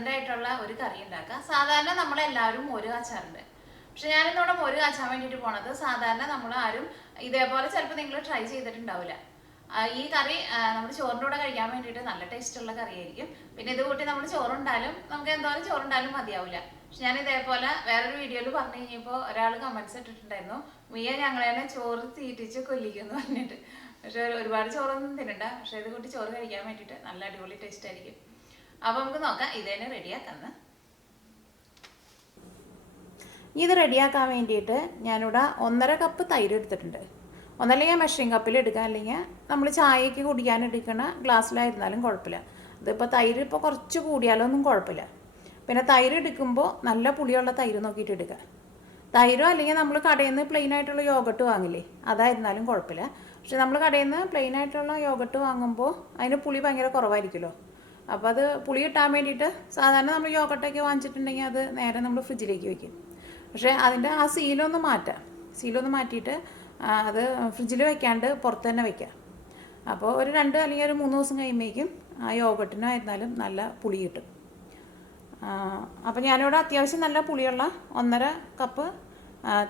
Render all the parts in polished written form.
Different ആയിട്ടുള്ള ഒരു കറി ഉണ്ടാക്കുക. സാധാരണ നമ്മളെല്ലാവരും മോര് കാച്ചാറുണ്ട്. പക്ഷെ ഞാനിന്നിവിടെ മോര് കാച്ചാൻ വേണ്ടിയിട്ട് പോണത് സാധാരണ നമ്മൾ ആരും ഇതേപോലെ ചിലപ്പോൾ നിങ്ങൾ ട്രൈ ചെയ്തിട്ടുണ്ടാവില്ല. ഈ കറി നമ്മൾ ചോറിൻ്റെ കൂടെ കഴിക്കാൻ വേണ്ടിയിട്ട് നല്ല ടേസ്റ്റുള്ള കറിയായിരിക്കും. പിന്നെ ഇത് കൂട്ടി നമ്മൾ ചോറുണ്ടാലും നമുക്ക് എന്തോരം ചോറുണ്ടാലും മതിയാവില്ല. പക്ഷെ ഞാൻ ഇതേപോലെ വേറൊരു വീഡിയോയിൽ പറഞ്ഞു കഴിഞ്ഞപ്പോൾ ഒരാൾ കമൻറ്റ്സ് ഇട്ടിട്ടുണ്ടായിരുന്നു, മിയ ഞങ്ങളെ ചോറ് തീറ്റിച്ച് കൊല്ലിക്കുമെന്ന് പറഞ്ഞിട്ട്. പക്ഷെ ഒരുപാട് ചോറൊന്നും തിന്നണ്ട, പക്ഷെ ഇത് കൂട്ടി ചോറ് കഴിക്കാൻ വേണ്ടിയിട്ട് നല്ല അടിപൊളി ടേസ്റ്റ് ആയിരിക്കും. അപ്പോൾ നമുക്ക് നോക്കാം ഇതേനെ റെഡിയാക്കാന്ന്. ഇത് റെഡിയാക്കാൻ വേണ്ടിയിട്ട് ഞാനിവിടെ 1.5 കപ്പ് തൈര് എടുത്തിട്ടുണ്ട്. ഒന്നല്ലെങ്കിൽ മെഷറിംഗ് കപ്പിൽ എടുക്കാം, അല്ലെങ്കിൽ നമ്മൾ ചായക്ക് കുടിക്കാൻ എടുക്കുന്ന ഗ്ലാസ്സിലായിരുന്നാലും കുഴപ്പമില്ല. ഇതിപ്പോൾ തൈര് ഇപ്പോൾ കുറച്ച് കൂടിയാലൊന്നും കുഴപ്പമില്ല. പിന്നെ തൈര് എടുക്കുമ്പോൾ നല്ല പുളിയുള്ള തൈര് നോക്കിയിട്ട് എടുക്കുക. തൈരോ അല്ലെങ്കിൽ നമ്മൾ കടയിൽ നിന്ന് പ്ലെയിൻ ആയിട്ടുള്ള യോഗട്ട് വാങ്ങില്ലേ, അതായിരുന്നാലും കുഴപ്പമില്ല. പക്ഷെ നമ്മൾ കടയിൽ നിന്ന് പ്ലെയിൻ ആയിട്ടുള്ള യോഗട്ട് വാങ്ങുമ്പോൾ അതിന് പുളി ഭയങ്കര കുറവായിരിക്കുമല്ലോ. അപ്പോൾ അത് പുളി കിട്ടാൻ വേണ്ടിയിട്ട് സാധാരണ നമ്മൾ യോഗട്ടൊക്കെ വാങ്ങിച്ചിട്ടുണ്ടെങ്കിൽ അത് നേരെ നമ്മൾ ഫ്രിഡ്ജിലേക്ക് വയ്ക്കും. പക്ഷേ അതിൻ്റെ ആ സീലൊന്ന് മാറ്റിയിട്ട് അത് ഫ്രിഡ്ജിൽ വയ്ക്കാണ്ട് പുറത്ത് തന്നെ വയ്ക്കുക. അപ്പോൾ ഒരു 2 അല്ലെങ്കിൽ ഒരു 3 ദിവസം കഴിയുമ്പോഴേക്കും ആ യോഗട്ടിനായിരുന്നാലും നല്ല പുളി കിട്ടും. അപ്പോൾ ഞാനിവിടെ അത്യാവശ്യം നല്ല പുളിയുള്ള 1.5 കപ്പ്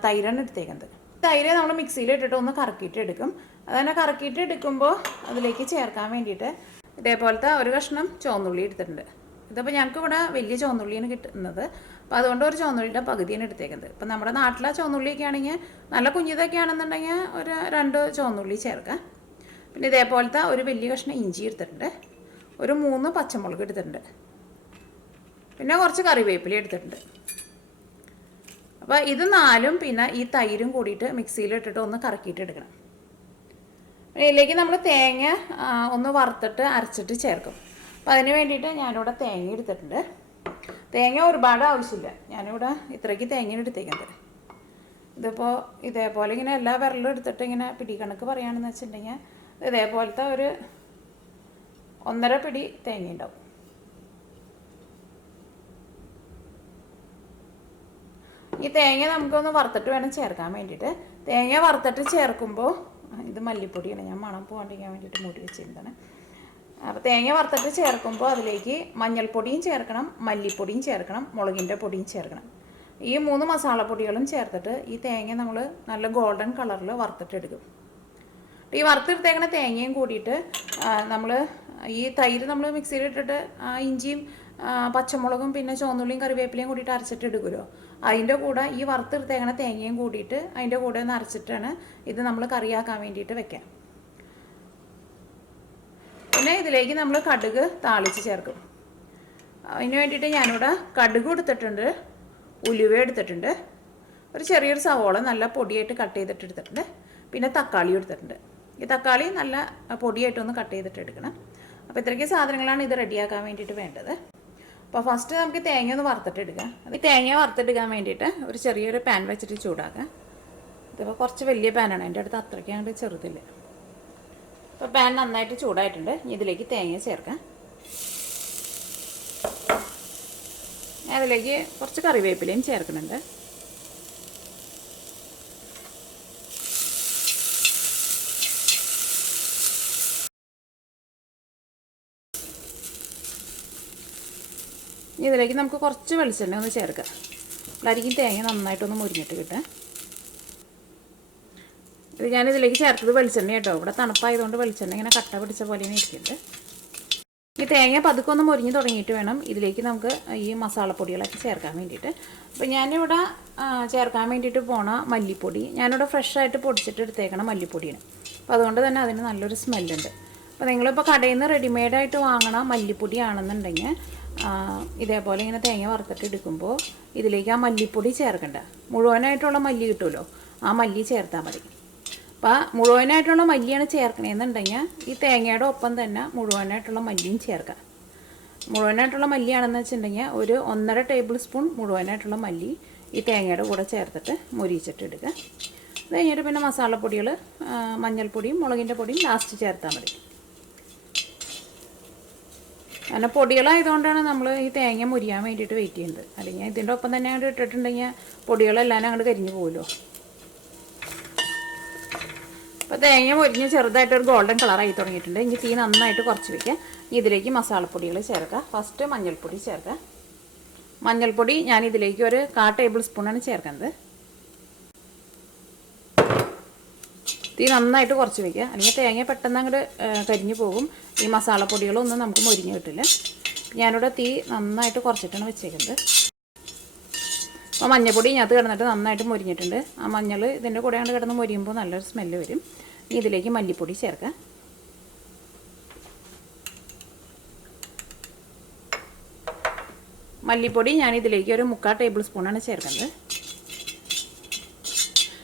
തൈരാണ് എടുത്തേക്കുന്നത്. തൈര് നമ്മൾ മിക്സിയിൽ ഇട്ടിട്ട് ഒന്ന് കറക്കിയിട്ട് എടുക്കും. അതന്നെ കറക്കിയിട്ട് എടുക്കുമ്പോൾ അതിലേക്ക് ചേർക്കാൻ വേണ്ടിയിട്ട് ഇതേപോലത്തെ ഒരു കഷ്ണം ചുവന്നുള്ളി എടുത്തിട്ടുണ്ട്. ഇതിപ്പോൾ ഞങ്ങൾക്ക് ഇവിടെ വലിയ ചുവന്നുള്ളിയാണ് കിട്ടുന്നത്. അപ്പോൾ അതുകൊണ്ട് ഒരു ചുവന്നുള്ളിയുടെ പകുതിയാണ് എടുത്തേക്കുന്നത്. ഇപ്പം നമ്മുടെ നാട്ടിലെ ചുവന്നുള്ളിയൊക്കെ ആണെങ്കിൽ നല്ല കുഞ്ഞിതൊക്കെ ആണെന്നുണ്ടെങ്കിൽ ഒരു 2 ചുവന്നുള്ളി ചേർക്കാം. പിന്നെ ഇതേപോലത്തെ ഒരു വലിയ കഷ്ണം ഇഞ്ചി എടുത്തിട്ടുണ്ട്. ഒരു 3 പച്ചമുളക് എടുത്തിട്ടുണ്ട്. പിന്നെ കുറച്ച് കറിവേപ്പില എടുത്തിട്ടുണ്ട്. അപ്പോൾ ഇത് 4ഉം പിന്നെ ഈ തൈരും കൂടിയിട്ട് മിക്സിയിൽ ഇട്ടിട്ട് ഒന്ന് കറക്കിയിട്ട് എടുക്കണം. ഇതിലേക്ക് നമ്മൾ തേങ്ങ ഒന്ന് വറുത്തിട്ട് അരച്ചിട്ട് ചേർക്കും. അപ്പോൾ അതിന് വേണ്ടിയിട്ട് ഞാനിവിടെ തേങ്ങ എടുത്തിട്ടുണ്ട്. തേങ്ങ ഒരുപാട് ആവശ്യമില്ല, ഞാനിവിടെ ഇത്രയ്ക്ക് തേങ്ങയാണ് എടുത്തേക്കുന്നത്. ഇതിപ്പോൾ ഇതേപോലെ ഇങ്ങനെ എല്ലാ വിരലും എടുത്തിട്ട് ഇങ്ങനെ പിടി കണക്ക് പറയുകയാണെന്ന് വെച്ചിട്ടുണ്ടെങ്കിൽ ഇതേപോലത്തെ ഒരു 1.5 പിടി തേങ്ങ ഉണ്ടാവും. ഈ തേങ്ങ നമുക്കൊന്ന് വറുത്തിട്ട് വേണം ചേർക്കാൻ വേണ്ടിയിട്ട്. തേങ്ങ വറുത്തിട്ട് ചേർക്കുമ്പോൾ ഇത് മല്ലിപ്പൊടിയാണ്, ഞാൻ മണം പോകാണ്ടിരിക്കാൻ വേണ്ടിയിട്ട് മൂടി വെച്ചിരുന്നതാണ്. അപ്പോൾ തേങ്ങ വറുത്തിട്ട് ചേർക്കുമ്പോൾ അതിലേക്ക് മഞ്ഞൾപ്പൊടിയും ചേർക്കണം, മല്ലിപ്പൊടിയും ചേർക്കണം, മുളകിൻ്റെ പൊടിയും ചേർക്കണം. ഈ 3 മസാലപ്പൊടികളും ചേർത്തിട്ട് ഈ തേങ്ങ നമ്മൾ നല്ല ഗോൾഡൻ കളറിൽ വറുത്തിട്ടെടുക്കും. ഈ വറുത്തെടുത്തേക്കണ തേങ്ങയും കൂടിയിട്ട് നമ്മൾ ഈ തൈര് നമ്മൾ മിക്സിയിൽ ഇട്ടിട്ട് ഇഞ്ചിയും പച്ചമുളകും പിന്നെ ചുവന്നുള്ളിയും കറിവേപ്പിലയും കൂടിയിട്ട് അരച്ചിട്ട് എടുക്കുമല്ലോ, അതിൻ്റെ കൂടെ ഈ വറുത്തെടുത്തേക്കണ തേങ്ങയും കൂടിയിട്ട് അതിൻ്റെ കൂടെ ഒന്ന് അരച്ചിട്ടാണ് ഇത് നമ്മൾ കറിയാക്കാൻ വേണ്ടിയിട്ട് വെക്കാം. പിന്നെ ഇതിലേക്ക് നമ്മൾ കടുക് താളിച്ച് ചേർക്കും. അതിന് വേണ്ടിയിട്ട് ഞാനിവിടെ കടുക് എടുത്തിട്ടുണ്ട്, ഉലുവ എടുത്തിട്ടുണ്ട്, ഒരു ചെറിയൊരു സവോള നല്ല പൊടിയായിട്ട് കട്ട് ചെയ്തിട്ട് എടുത്തിട്ടുണ്ട്, പിന്നെ തക്കാളി എടുത്തിട്ടുണ്ട്. ഈ തക്കാളി നല്ല പൊടിയായിട്ടൊന്ന് കട്ട് ചെയ്തിട്ട് എടുക്കണം. അപ്പോൾ ഇത്രയ്ക്ക് സാധനങ്ങളാണ് ഇത് റെഡിയാക്കാൻ വേണ്ടിയിട്ട് വേണ്ടത്. അപ്പോൾ ഫസ്റ്റ് നമുക്ക് തേങ്ങ ഒന്ന് വറുത്തിട്ട് എടുക്കാം. അത് തേങ്ങ വറുത്തെടുക്കാൻ വേണ്ടിയിട്ട് ഒരു ചെറിയൊരു പാൻ വെച്ചിട്ട് ചൂടാക്കാം. ഇതിപ്പോൾ കുറച്ച് വലിയ പാനാണ്, എൻ്റെ അടുത്ത് അത്രയ്ക്കാണ്ട് ചെറുതില്ല. അപ്പോൾ പാൻ നന്നായിട്ട് ചൂടായിട്ടുണ്ട്. ഇതിലേക്ക് തേങ്ങ ചേർക്കാം. അതിലേക്ക് കുറച്ച് കറിവേപ്പിലയും ചേർക്കുന്നുണ്ട്. ഇതിലേക്ക് നമുക്ക് കുറച്ച് വെളിച്ചെണ്ണ ഒന്ന് ചേർക്കാം. അപ്പോഴായിരിക്കും തേങ്ങ നന്നായിട്ടൊന്ന് മുരിഞ്ഞിട്ട് കിട്ടുക. ഇത് ഞാനിതിലേക്ക് ചേർത്തത് വെളിച്ചെണ്ണ കേട്ടോ, ഇവിടെ തണുപ്പായതുകൊണ്ട് വെളിച്ചെണ്ണ ഇങ്ങനെ കട്ട പിടിച്ച പോലെയാണ് ഇരിക്കുന്നത്. ഈ തേങ്ങ പതുക്കെ ഒന്ന് മുരിഞ്ഞ് തുടങ്ങിയിട്ട് വേണം ഇതിലേക്ക് നമുക്ക് ഈ മസാലപ്പൊടികളൊക്കെ ചേർക്കാൻ വേണ്ടിയിട്ട്. അപ്പോൾ ഞാനിവിടെ ചേർക്കാൻ വേണ്ടിയിട്ട് പോണ മല്ലിപ്പൊടി ഞാനിവിടെ ഫ്രഷായിട്ട് പൊടിച്ചിട്ട് എടുത്തേക്കണം മല്ലിപ്പൊടിയാണ്. അപ്പോൾ അതുകൊണ്ട് തന്നെ അതിന് നല്ലൊരു സ്മെല്ലുണ്ട്. അപ്പോൾ നിങ്ങളിപ്പോൾ കടയിൽ നിന്ന് റെഡിമെയ്ഡായിട്ട് വാങ്ങണ മല്ലിപ്പൊടി ആണെന്നുണ്ടെങ്കിൽ ഇതേപോലെ ഇങ്ങനെ തേങ്ങ വറുത്തിട്ട് എടുക്കുമ്പോൾ ഇതിലേക്ക് ആ മല്ലിപ്പൊടി ചേർക്കണ്ട. മുഴുവനായിട്ടുള്ള മല്ലി കിട്ടുമല്ലോ, ആ മല്ലി ചേർത്താൽ മതി. അപ്പോൾ മുഴുവനായിട്ടുള്ള മല്ലിയാണ് ചേർക്കണമെന്നുണ്ടെങ്കിൽ ഈ തേങ്ങയുടെ ഒപ്പം തന്നെ മുഴുവനായിട്ടുള്ള മല്ലിയും ചേർക്കാം. മുഴുവനായിട്ടുള്ള മല്ലിയാണെന്ന് വെച്ചിട്ടുണ്ടെങ്കിൽ ഒരു 1.5 ടേബിൾ സ്പൂൺ മുഴുവനായിട്ടുള്ള മല്ലി ഈ തേങ്ങയുടെ കൂടെ ചേർത്തിട്ട് മുരിച്ചിട്ട് എടുക്കുക. അത് കഴിഞ്ഞിട്ട് പിന്നെ മസാലപ്പൊടികൾ മഞ്ഞൾപ്പൊടിയും മുളകിൻ്റെ പൊടിയും ലാസ്റ്റ് ചേർത്താൽ മതി. അങ്ങനെ പൊടികളായതുകൊണ്ടാണ് നമ്മൾ ഈ തേങ്ങ മുരിയാൻ വേണ്ടിയിട്ട് വെയിറ്റ് ചെയ്യുന്നത്. അല്ലെങ്കിൽ ഇതിൻ്റെ ഒപ്പം തന്നെ അങ്ങോട്ട് ഇട്ടിട്ടുണ്ടെങ്കിൽ പൊടികളെല്ലാം അങ്ങോട്ട് കരിഞ്ഞു പോകുമല്ലോ. അപ്പോൾ തേങ്ങ മുരിഞ്ഞ് ചെറുതായിട്ടൊരു ഗോൾഡൻ കളറായി തുടങ്ങിയിട്ടുണ്ട്. ഇനി തീ നന്നായിട്ട് കുറച്ച് വയ്ക്കുക. ഇതിലേക്ക് മസാലപ്പൊടികൾ ചേർക്കുക. ഫസ്റ്റ് മഞ്ഞൾപ്പൊടി ചേർക്കുക. മഞ്ഞൾപ്പൊടി ഞാൻ ഇതിലേക്ക് ഒരു 1/4 ടേബിൾ സ്പൂണാണ് ചേർക്കുന്നത്. തീ നന്നായിട്ട് കുറച്ച് വയ്ക്കുക, അല്ലെങ്കിൽ തേങ്ങ പെട്ടെന്ന് അങ്ങോട്ട് കരിഞ്ഞു പോകും. ഈ മസാലപ്പൊടികളൊന്നും നമുക്ക് മൊരിഞ്ഞ് കിട്ടില്ല. ഞാനിവിടെ തീ നന്നായിട്ട് കുറച്ചിട്ടാണ് വെച്ചേക്കുന്നത്. അപ്പോൾ മഞ്ഞൾപ്പൊടി ഇതിനകത്ത് കിടന്നിട്ട് നന്നായിട്ട് മൊരിഞ്ഞിട്ടുണ്ട്. ആ മഞ്ഞൾ ഇതിൻ്റെ കൂടെ കൊണ്ട് കിടന്ന് മൊരിയുമ്പോൾ നല്ലൊരു സ്മെല്ല് വരും. ഇതിലേക്ക് മല്ലിപ്പൊടി ചേർക്കാം. മല്ലിപ്പൊടി ഞാൻ ഇതിലേക്ക് ഒരു 3/4 ടേബിൾ സ്പൂണാണ് ചേർക്കുന്നത്.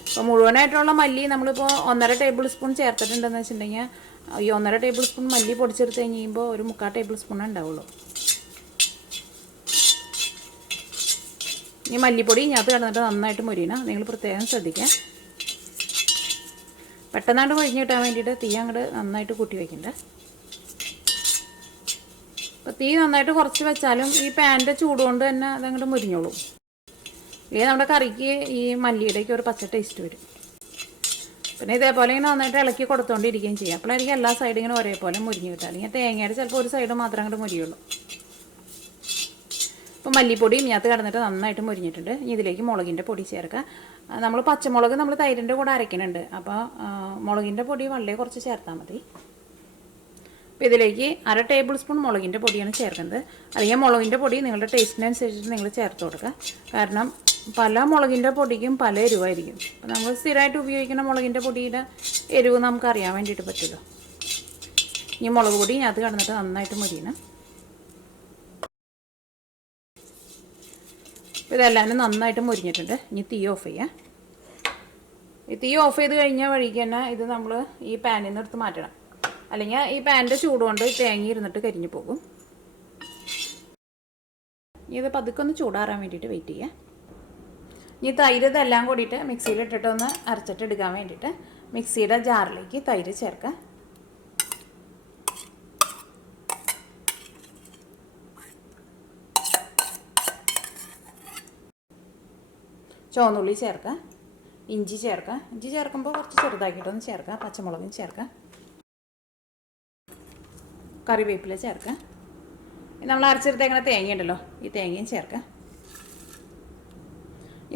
അപ്പോൾ മുഴുവനായിട്ടുള്ള മല്ലി നമ്മളിപ്പോൾ 1.5 ടേബിൾ സ്പൂൺ ചേർത്തിട്ടുണ്ടെന്ന് വെച്ചിട്ടുണ്ടെങ്കിൽ ഈ 1.5 ടേബിൾ സ്പൂൺ മല്ലി പൊടിച്ചെടുത്ത് കഴിയുമ്പോൾ ഒരു 3/4 ടേബിൾ സ്പൂണേ ഉണ്ടാവുള്ളൂ. ഈ മല്ലിപ്പൊടി ഇതിനകത്ത് കിടന്നിട്ട് നന്നായിട്ട് മൊരിയണം, നിങ്ങൾ പ്രത്യേകം ശ്രദ്ധിക്കുക. പെട്ടെന്നാണ്ട് മൊരിഞ്ഞ് കിട്ടാൻ വേണ്ടിയിട്ട് തീ അങ്ങോട്ട് നന്നായിട്ട് കൂട്ടി വയ്ക്കണ്ട. അപ്പോൾ തീ നന്നായിട്ട് കുറച്ച് വെച്ചാലും ഈ പാനിൻ്റെ ചൂടുകൊണ്ട് തന്നെ അതങ്ങോട്ട് മുരിഞ്ഞോളും. ഇല്ലെങ്കിൽ നമ്മുടെ കറിക്ക് ഈ മല്ലിയുടെയൊക്കെ ഒരു പച്ച ടേസ്റ്റ് വരും. പിന്നെ ഇതേപോലെ ഇങ്ങനെ നന്നായിട്ട് ഇളക്കി കൊടുത്തുകൊണ്ടിരിക്കുകയും ചെയ്യാം. അപ്പോഴായിരിക്കും എല്ലാ സൈഡും ഇങ്ങനെ ഒരേപോലെ മുരിഞ്ഞ് കിട്ടുക. അല്ലെങ്കിൽ തേങ്ങയുടെ ചിലപ്പോൾ ഒരു സൈഡ് മാത്രം അങ്ങോട്ട് മുരിയുള്ളൂ. ഇപ്പോൾ മല്ലിപ്പൊടി ഇതിനകത്ത് കിടന്നിട്ട് നന്നായിട്ട് മുരിഞ്ഞിട്ടുണ്ട്. ഇതിലേക്ക് മുളകിൻ്റെ പൊടി ചേർക്കുക. നമ്മൾ പച്ചമുളക് നമ്മൾ തൈരിൻ്റെ കൂടെ അരയ്ക്കുന്നുണ്ട്. അപ്പോൾ മുളകിൻ്റെ പൊടി വളരെ കുറച്ച് ചേർത്താൽ മതി. അപ്പോൾ ഇതിലേക്ക് 1/2 ടേബിൾ സ്പൂൺ മുളകിൻ്റെ പൊടിയാണ് ചേർക്കുന്നത്. അല്ലെങ്കിൽ മുളകിൻ്റെ പൊടി നിങ്ങളുടെ ടേസ്റ്റിനനുസരിച്ചിട്ട് നിങ്ങൾ ചേർത്ത് കൊടുക്കുക. കാരണം പല മുളകിൻ്റെ പൊടിക്കും പല എരിവായിരിക്കും. അപ്പോൾ നമ്മൾ സ്ഥിരമായിട്ട് ഉപയോഗിക്കുന്ന മുളകിൻ്റെ പൊടിയുടെ എരിവ് നമുക്ക് അറിയാൻ വേണ്ടിയിട്ട് പറ്റുമല്ലോ. ഈ മുളക് പൊടി ഇതിനകത്ത് കിടന്നിട്ട് നന്നായിട്ട് മൊരിയണം. അപ്പോൾ ഇതെല്ലാം നന്നായിട്ട് മൊരിഞ്ഞിട്ടുണ്ട്. ഇനി തീ ഓഫ് ചെയ്യാം. ഈ തീ ഓഫ് ചെയ്ത് കഴിഞ്ഞ വഴിക്ക് തന്നെ ഇത് നമ്മൾ ഈ പാനിൽ നിന്ന് എടുത്ത് മാറ്റണം. അല്ലെങ്കിൽ ഈ പാനിൻ്റെ ചൂടുകൊണ്ട് തേങ്ങ ഇരുന്നിട്ട് കരിഞ്ഞു പോകും. ഇത് പതുക്കെ ഒന്ന് ചൂടാറാൻ വേണ്ടിയിട്ട് വെയിറ്റ് ചെയ്യുക. ഇനി തൈര് ഇതെല്ലാം കൂടിയിട്ട് മിക്സിയിലിട്ടിട്ട് ഒന്ന് അരച്ചിട്ട് എടുക്കാൻ വേണ്ടിയിട്ട് മിക്സിയുടെ ജാറിലേക്ക് തൈര് ചേർക്കുക. ചുവന്നുള്ളി ചേർക്കുക, ഇഞ്ചി ചേർക്കുക. ഇഞ്ചി ചേർക്കുമ്പോൾ കുറച്ച് ചെറുതാക്കിയിട്ടൊന്ന് ചേർക്കുക. പച്ചമുളകും ചേർക്കുക, കറിവേപ്പില ചേർക്കുക. നമ്മൾ അരച്ചെടുത്തേക്കുന്ന തേങ്ങ ഉണ്ടല്ലോ, ഈ തേങ്ങയും ചേർക്കുക.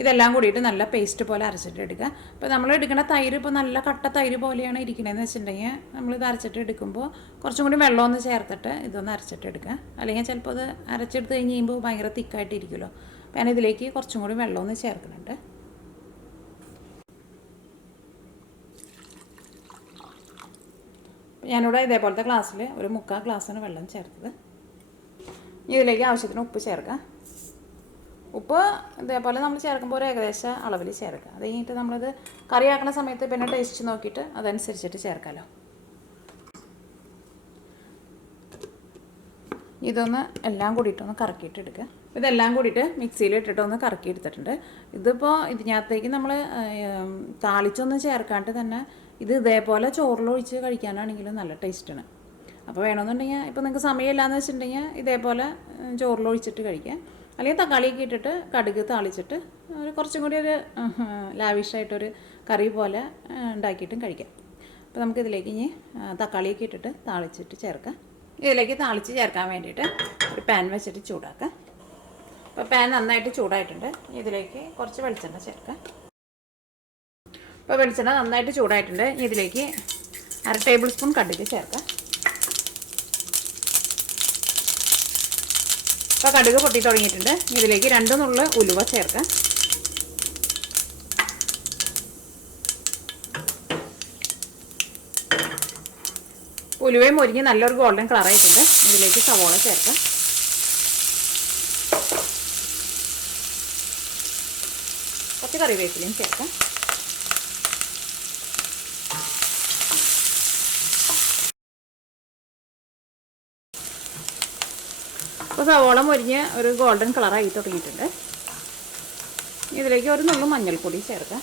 ഇതെല്ലാം കൂടിയിട്ട് നല്ല പേസ്റ്റ് പോലെ അരച്ചിട്ട് എടുക്കുക. ഇപ്പോൾ നമ്മൾ എടുക്കുന്ന തൈര് ഇപ്പോൾ നല്ല കട്ട തൈര് പോലെയാണ് ഇരിക്കണതെന്ന് വെച്ചിട്ടുണ്ടെങ്കിൽ നമ്മളിത് അരച്ചിട്ട് എടുക്കുമ്പോൾ കുറച്ചും കൂടി വെള്ളമൊന്ന് ചേർത്തിട്ട് ഇതൊന്ന് അരച്ചിട്ട് എടുക്കുക. അല്ലെങ്കിൽ ചിലപ്പോൾ അത് അരച്ചെടുത്ത് കഴിഞ്ഞ് കഴിയുമ്പോൾ ഭയങ്കര തിക്കായിട്ടിരിക്കുമല്ലോ. അപ്പോൾ ഞാനിതിലേക്ക് കുറച്ചും കൂടി വെള്ളമൊന്ന് ചേർക്കുന്നുണ്ട്. ഞാനിവിടെ ഇതേപോലത്തെ ഗ്ലാസ്സിൽ ഒരു 3/4 ഗ്ലാസ്സിന് വെള്ളം ചേർത്തത്. ഇതിലേക്ക് ആവശ്യത്തിന് ഉപ്പ് ചേർക്കുക. ഉപ്പ് ഇതേപോലെ നമ്മൾ ചേർക്കുമ്പോൾ ഒരു ഏകദേശ അളവിൽ ചേർക്കുക. അത് കഴിഞ്ഞിട്ട് നമ്മളിത് കറിയാക്കുന്ന സമയത്ത് പിന്നെ ടേസ്റ്റ് നോക്കിയിട്ട് അതനുസരിച്ചിട്ട് ചേർക്കാമല്ലോ. ഇതൊന്ന് എല്ലാം കൂടിയിട്ടൊന്ന് കറക്കിയിട്ട് എടുക്കുക. ഇതെല്ലാം കൂടിയിട്ട് മിക്സിയിൽ ഇട്ടിട്ടൊന്ന് കറക്കി എടുത്തിട്ടുണ്ട്. ഇതിപ്പോൾ ഇതിനകത്തേക്ക് നമ്മൾ താളിച്ചൊന്നും ചേർക്കാണ്ട് തന്നെ ഇത് ഇതേപോലെ ചോറിലൊഴിച്ച് കഴിക്കാനാണെങ്കിലും നല്ല ടേസ്റ്റാണ്. അപ്പോൾ വേണമെന്നുണ്ടെങ്കിൽ ഇപ്പോൾ നിങ്ങൾക്ക് സമയമില്ലാന്ന് വെച്ചിട്ടുണ്ടെങ്കിൽ ഇതേപോലെ ചോറിലൊഴിച്ചിട്ട് കഴിക്കാം. അല്ലെങ്കിൽ തക്കാളിയൊക്കെ ഇട്ടിട്ട് കടുക് താളിച്ചിട്ട് കുറച്ചും കൂടി ഒരു ലാവിഷായിട്ടൊരു കറി പോലെ ഉണ്ടാക്കിയിട്ടും കഴിക്കാം. അപ്പോൾ നമുക്കിതിലേക്ക് ഇനി തക്കാളിയൊക്കെ ഇട്ടിട്ട് താളിച്ചിട്ട് ചേർക്കാം. ഇതിലേക്ക് താളിച്ച് ചേർക്കാൻ വേണ്ടിയിട്ട് ഒരു പാൻ വെച്ചിട്ട് ചൂടാക്കാം. അപ്പോൾ പാൻ നന്നായിട്ട് ചൂടായിട്ടുണ്ട്. ഇതിലേക്ക് കുറച്ച് വെളിച്ചെണ്ണ ചേർക്കാം. ഇപ്പോൾ വെളിച്ചെണ്ണ നന്നായിട്ട് ചൂടായിട്ടുണ്ട്. ഇതിലേക്ക് 1/2 ടേബിൾ സ്പൂൺ കടുക് ചേർക്കാം. ഇപ്പോൾ കടുക് പൊട്ടി തുടങ്ങിയിട്ടുണ്ട്. ഇതിലേക്ക് 2 നുള്ള് ഉലുവ ചേർക്കാം. ഉലുവയും മൊരിഞ്ഞ് നല്ലൊരു ഗോൾഡൻ കളറായിട്ടുണ്ട്. ഇതിലേക്ക് സവോള ചേർക്കാം. കുറച്ച് കറിവേപ്പിലയും ചേർക്കാം. അപ്പോൾ സവോള മൊരിഞ്ഞ് ഒരു ഗോൾഡൻ കളറായി തുടങ്ങിയിട്ടുണ്ട്. ഇതിലേക്ക് ഒരു നുള്ളു മഞ്ഞൾപ്പൊടി ചേർക്കാം.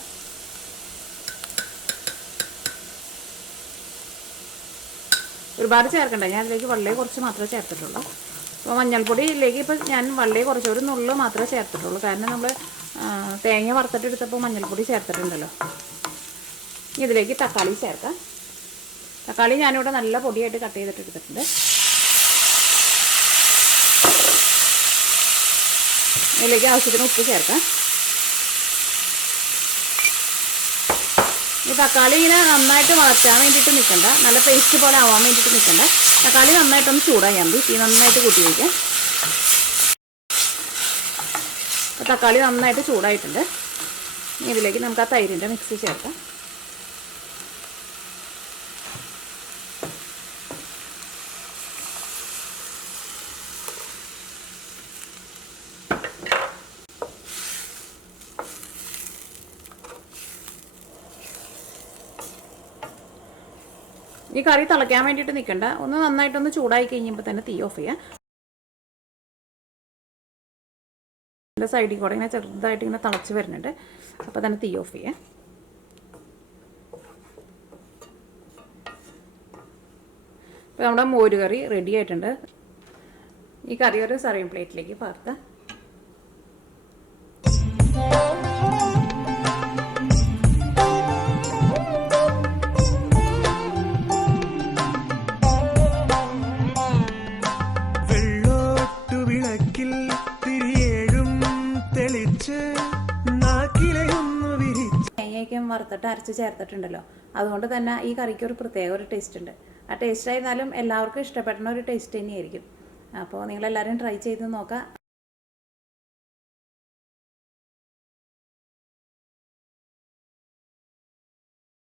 ഒരുപാട് ചേർക്കണ്ട, ഞാൻ അതിലേക്ക് വളരെ കുറച്ച് മാത്രമേ ചേർത്തിട്ടുള്ളൂ. അപ്പോൾ മഞ്ഞൾപ്പൊടിയിലേക്ക് ഇപ്പോൾ ഞാൻ വളരെ കുറച്ച് ഒരു നുള്ളു മാത്രമേ ചേർത്തിട്ടുള്ളൂ. കാരണം നമ്മൾ തേങ്ങ വറുത്തിട്ടെടുത്തപ്പോൾ മഞ്ഞൾപ്പൊടി ചേർത്തിട്ടുണ്ടല്ലോ. ഇതിലേക്ക് തക്കാളി ചേർക്കാം. തക്കാളി ഞാനിവിടെ നല്ല പൊടിയായിട്ട് കട്ട് ചെയ്തിട്ട് എടുത്തിട്ടുണ്ട്. ഇതിലേക്ക് ആവശ്യത്തിന് ഉപ്പ് ചേർക്കാം. ഈ തക്കാളി ഇങ്ങനെ നന്നായിട്ട് വഴറ്റാൻ വേണ്ടിയിട്ട് നിൽക്കണ്ട, നല്ല പേസ്റ്റ് പോലെ ആവാൻ വേണ്ടിയിട്ട് നിൽക്കണ്ട. തക്കാളി നന്നായിട്ടൊന്ന് ചൂടായാൽ മതി. തീ നന്നായിട്ട് കൂട്ടി വയ്ക്കാം. തക്കാളി നന്നായിട്ട് ചൂടായിട്ടുണ്ട്. ഇതിലേക്ക് നമുക്ക് ആ തൈരിൻ്റെ മിക്സ് ചേർക്കാം. ഈ കറി തിളയ്ക്കാൻ വേണ്ടിയിട്ട് നിൽക്കണ്ട, ഒന്ന് നന്നായിട്ടൊന്ന് ചൂടായി കഴിയുമ്പോൾ തന്നെ തീ ഓഫ് ചെയ്യാം. എൻ്റെ സൈഡിൽ കൂടെ ഇങ്ങനെ ചെറുതായിട്ട് ഇങ്ങനെ തിളച്ച് വരുന്നുണ്ട്. അപ്പോൾ തന്നെ തീ ഓഫ് ചെയ്യാം. ഇപ്പോൾ നമ്മുടെ മോര് കറി റെഡി ആയിട്ടുണ്ട്. ഈ കറി ഒരു സർവിങ് പ്ലേറ്റിലേക്ക് പകർത്താം. തേങ്ങയ്ക്കും വറുത്തിട്ട് അരച്ച് ചേർത്തിട്ടുണ്ടല്ലോ, അതുകൊണ്ട് തന്നെ ഈ കറിക്ക് ഒരു പ്രത്യേക ഒരു ടേസ്റ്റ് ഉണ്ട്. ആ ടേസ്റ്റ് ആയിരുന്നാലും എല്ലാവർക്കും ഇഷ്ടപ്പെടുന്ന ഒരു ടേസ്റ്റ് തന്നെയായിരിക്കും. അപ്പോൾ നിങ്ങളെല്ലാവരും ട്രൈ ചെയ്ത് നോക്കാം.